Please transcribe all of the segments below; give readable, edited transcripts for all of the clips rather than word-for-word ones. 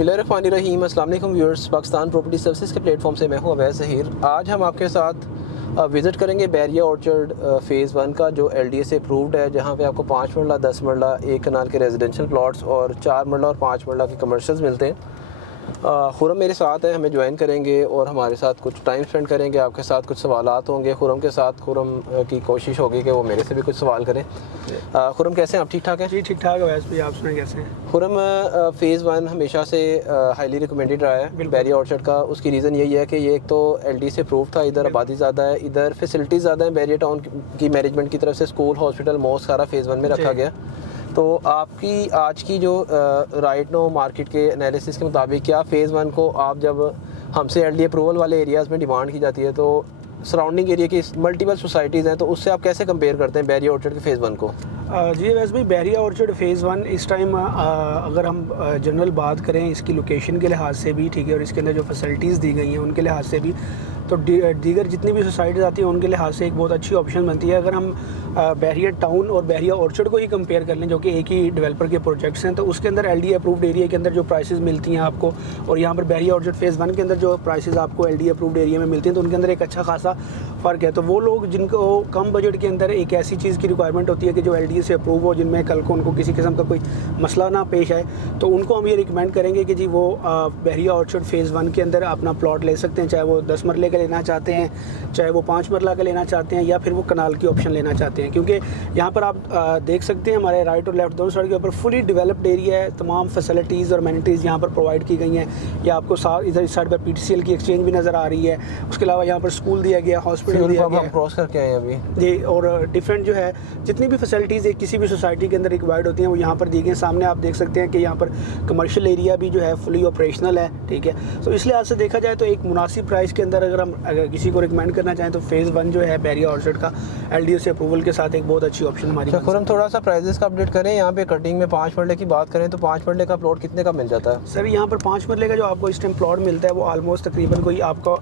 बिस्मिल्लाहिर्रहमानिर्रहीम। अस्सलाम वालेकुम व्यूअर्स, पाकिस्तान प्रॉपर्टी सर्विसेज के प्लेटफॉर्म से मैं हूं अवैस ज़हीर। आज हम आपके साथ विज़िट करेंगे बैरिया ऑर्चर्ड फ़ेज़ 1 का, जो LDA से अप्रूव्ड है, जहां पे आपको 5 मरला, 10 मरला, 1 कनाल के रेजिडेंशियल प्लॉट्स और 4 मरला और 5 मरला के कमर्शियल्स मिलते हैं। खुरम मेरे साथ है, हमें ज्वाइन करेंगे और हमारे साथ कुछ टाइम स्पेंड करेंगे। आपके साथ कुछ सवालात होंगे खुरम के साथ। खुरम की कोशिश होगी कि वो मेरे से भी कुछ सवाल करें। खुरम कैसे हैं आप? ठीक ठाक हैं? जी ठीक ठाक है वैसे भी। आप सुनाए कैसे हैं? खुरम फ़ेज़ 1 हमेशा से हाईली रिकमेंडेड रहा है बैरिया ऑर्चर्ड का। उसकी रीज़न यही है कि ये एक तो LD से अप्रूव था, इधर आबादी ज़्यादा है, इधर फैसिलिटीज़ ज़्यादा हैं। बैरिया टाउन की मैनेजमेंट की तरफ से स्कूल, हॉस्पिटल, मॉस्क सारा फ़ेज़ 1 में रखा गया। तो आपकी आज की जो राइट नो मार्केट के एनालिसिस के मुताबिक, क्या फ़ेज़ 1 को आप जब हमसे LD अप्रूवल वाले एरियाज़ में डिमांड की जाती है तो सराउंडिंग एरिया की मल्टीपल सोसाइटीज़ हैं, तो उससे आप कैसे कंपेयर करते हैं बैरिया ऑर्चर्ड के फ़ेज़ 1 को? जी वैसे भाई, बैरिया ऑर्चर्ड फ़ेज़ 1 इस टाइम अगर हम जनरल बात करें इसकी लोकेशन के लिहाज से भी ठीक है, और इसके अंदर जो फैसिलिटीज़ दी गई हैं उनके लिहाज से भी, तो दीगर जितनी भी सोसाइटीज़ आती हैं उनके लिहाज से एक बहुत अच्छी ऑप्शन बनती है। अगर हम बैरिया टाउन और बैरिया ऑर्चर्ड को ही कंपेयर कर लें, जो कि एक ही डेवलपर के प्रोजेक्ट्स हैं, तो उसके अंदर LD अप्रूव्ड एरिया के अंदर जो प्राइसेस मिलती हैं आपको, और यहाँ पर बैरिया ऑर्चर्ड फ़ेज़ 1 के अंदर जो प्राइसेस आपको LD अप्रूव्ड एरिया में मिलती हैं, तो उनके अंदर एक अच्छा खासा फ़र्क है। तो वो लोग जिनको कम बजट के अंदर एक ऐसी चीज़ की रिक्वायरमेंट होती है कि जो LD से अप्रूव हो, जिनमें कल को उनको किसी किस्म का कोई मसला ना पेश आए, तो उनको हम ये रिकमेंड करेंगे कि जी वो बैरिया ऑर्चर्ड फ़ेज़ 1 के अंदर अपना प्लॉट ले सकते हैं, चाहे वो 10 मरले का लेना चाहते हैं, चाहे वो 5 मरला का लेना चाहते हैं, या फिर वो कनाल की ऑप्शन लेना चाहते हैं। क्योंकि यहाँ पर आप देख सकते हैं हमारे राइट और लेफ्ट दोनों साइड के ऊपर फुली डेवलप्ड एरिया है। तमाम फैसिलिटीज़ और अमेनिटीज़ यहाँ पर प्रोवाइड की गई हैं। या आपको इधर इस साइड पर PTCL की एक्सचेंज भी नज़र आ रही है। उसके अलावा यहाँ पर स्कूल दिया गया, हॉस्पिटल दिया गया, क्रॉस करके आए अभी जी। और डिफरेंट जो है जितनी भी फैसिलिटीज़ एक किसी भी सोसाइटी के अंदर रिक्वायर्ड होती हैं वो यहाँ पर दी गई। सामने आप देख सकते हैं कि यहाँ पर कमर्शियल एरिया भी जो है फुली ऑपरेशनल है, ठीक है। तो इस लिहाज से देखा जाए तो एक मुनासिब प्राइस के अंदर अगर किसी को रिकमेंड करना चाहें तो फ़ेज़ 1 जो है बैरिया ऑर्चर्ड का LD से अप्रूवल के साथ एक बहुत अच्छी ऑप्शन हमारी। खुरम थोड़ा सा प्राइजेस का अपडेट करें। यहाँ पे कटिंग में 5 मरले की बात करें तो 5 मरले का प्लॉट कितने का मिल जाता है? सर यहाँ पर 5 मरले का जो आपको इस टाइम प्लॉट मिलता है वो ऑलमोस्ट तकरीबन कोई आपको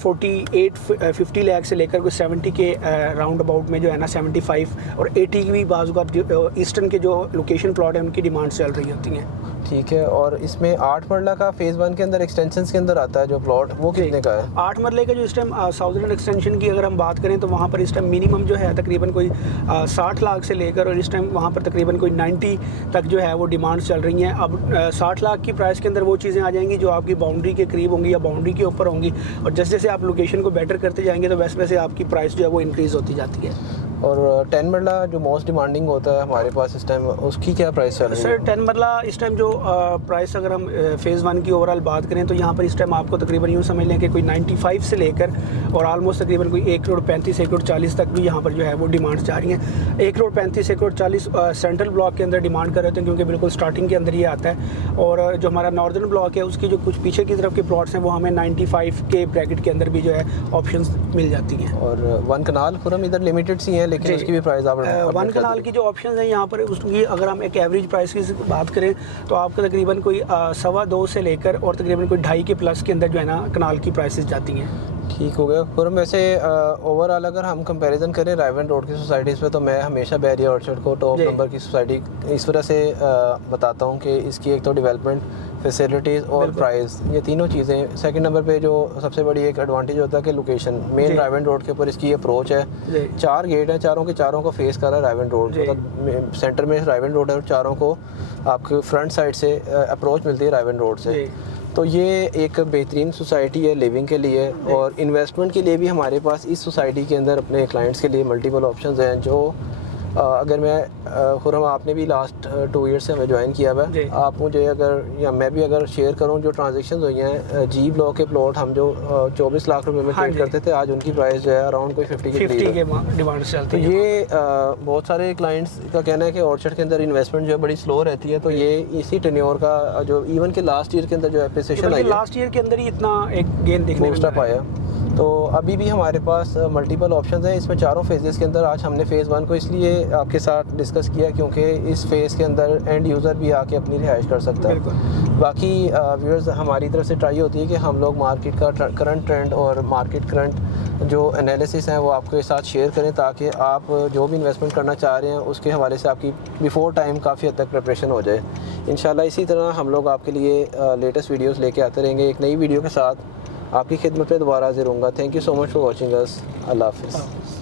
48-50 लाख से लेकर कोई 70 के राउंड अबाउट में जो है ना 75 और 80 की भी बाजू का ईस्टर्न के जो लोकेशन प्लॉट है उनकी डिमांड चल रही होती हैं। ठीक है। और इसमें 8 मरला का फ़ेज़ 1 के अंदर एक्सटेंशन के अंदर आता है जो प्लॉट, वो कितने का है? 8 मरले का जो इस टाइम साउदर्न एक्सटेंशन की अगर हम बात करें तो वहाँ पर इस टाइम मिनिमम जो है तकरीबन कोई 60 लाख से लेकर, और इस टाइम वहाँ पर तकरीबन कोई 90 तक जो है वो डिमांड चल रही हैं। अब 60 लाख की प्राइस के अंदर वो चीज़ें आ जाएंगी जो आपकी बाउंड्री के करीब होंगी या बाउंड्री के ऊपर होंगी, और जैसे जैसे आप लोकेशन को बेटर करते जाएंगे तो वैसे वैसे आपकी प्राइस जो है वो इंक्रीज़ होती जाती है। और 10 मरला जो मोस्ट डिमांडिंग होता है हमारे पास इस टाइम, उसकी क्या प्राइस चल रही है? सर 10 मरला इस टाइम जो प्राइस अगर हम फ़ेज़ 1 की ओवरऑल बात करें तो यहाँ पर इस टाइम आपको तकरीबन यूँ समझ लें कि कोई 95 से लेकर और ऑलमोस्ट तकरीबन कोई 1,35,00,000 1,40,00,000 तक भी यहाँ पर जो है वो डिमांड जा रही हैं। 1,35,00,000 1,40,00,000 सेंट्रल ब्लॉक के अंदर डिमांड कर रहे थे, क्योंकि बिल्कुल स्टार्टिंग के अंदर ये आता है। और जो हमारा नॉर्दर्न ब्लॉक है उसकी जो कुछ पीछे की तरफ के प्लॉट्स हैं वो हमें 95 के ब्रैकेट के अंदर भी जो है ऑप्शंस मिल जाती हैं। और 1 कनाल खुरम इधर लिमिटेड सी है, लेकिन उसकी भी प्राइस 1 कनाल की जो ऑप्शन है यहाँ पर, उसकी अगर हम एक एवरेज प्राइस की बात करें तो आपका तकरीबन कोई 2.25 से लेकर और तकरीबन कोई 2.5 के प्लस के अंदर जो है ना कनाल की प्राइसेस जाती हैं। ठीक हो गया। खुरम वैसे ओवरऑल अगर हम कंपैरिजन करें रायवन रोड की सोसाइटीज़ पे, तो मैं हमेशा बैरिया ऑर्चर्ड को टॉप नंबर की सोसाइटी इस वजह से बताता हूँ कि इसकी एक तो डेवलपमेंट, फैसिलिटीज़ और प्राइस, ये तीनों चीज़ें। सेकंड नंबर पे जो सबसे बड़ी एक एडवांटेज होता है कि लोकेशन, मेन रायवन रोड के ऊपर इसकी अप्रोच है। 4 गेट हैं, चारों के चारों को फेस कर रहा है रायवन रोड, मतलब सेंटर में रायवन रोड है और चारों को आपके फ्रंट साइड से अप्रोच मिलती है रायवन रोड से। तो ये एक बेहतरीन सोसाइटी है लिविंग के लिए, और इन्वेस्टमेंट के लिए भी हमारे पास इस सोसाइटी के अंदर अपने क्लाइंट्स के लिए मल्टीपल ऑप्शंस हैं। जो अगर मैं खुरम, आपने भी लास्ट 2 ईयर से हमें ज्वाइन किया हुआ है, आप मुझे अगर या मैं भी अगर शेयर करूं जो ट्रांजेक्शन हुई हैं, जी ब्लॉक के प्लॉट हम जो 24 लाख रुपए में ट्रेड करते थे, आज उनकी प्राइस जो है अराउंड कोई 50 के डिमांड चलती है। तो ये बहुत सारे क्लाइंट्स का कहना है कि ऑर्चर्ड के अंदर इन्वेस्टमेंट जो है बड़ी स्लो रहती है। तो ये इसी टेन्योर का जो इवन के लास्ट ईयर के अंदर जो एप्रिसिएशन आई है, लास्ट ईयर के अंदर ही इतना एक गेन देखने को आया। तो अभी भी हमारे पास मल्टीपल ऑप्शंस हैं इसमें चारों फेजेस के अंदर। आज हमने फ़ेज़ 1 को इसलिए आपके साथ डिस्कस किया क्योंकि इस फेज़ के अंदर एंड यूज़र भी आके अपनी रिहाइश कर सकता है। बाकी व्यूअर्स हमारी तरफ से ट्राई होती है कि हम लोग मार्केट का करंट ट्रेंड और मार्केट करंट जो एनालिसिस हैं वो आपके साथ शेयर करें, ताकि आप जो भी इन्वेस्टमेंट करना चाह रहे हैं उसके हवाले से आपकी बिफोर टाइम काफ़ी हद तक प्रिपरेशन हो जाए। इंशाल्लाह इसी तरह हम लोग आपके लिए लेटेस्ट वीडियोस लेके आते रहेंगे। एक नई वीडियो के साथ आपकी खिदमत में दोबारा हाजिर होऊंगा। Thank you so much for watching us. अल्लाह हाफिज़।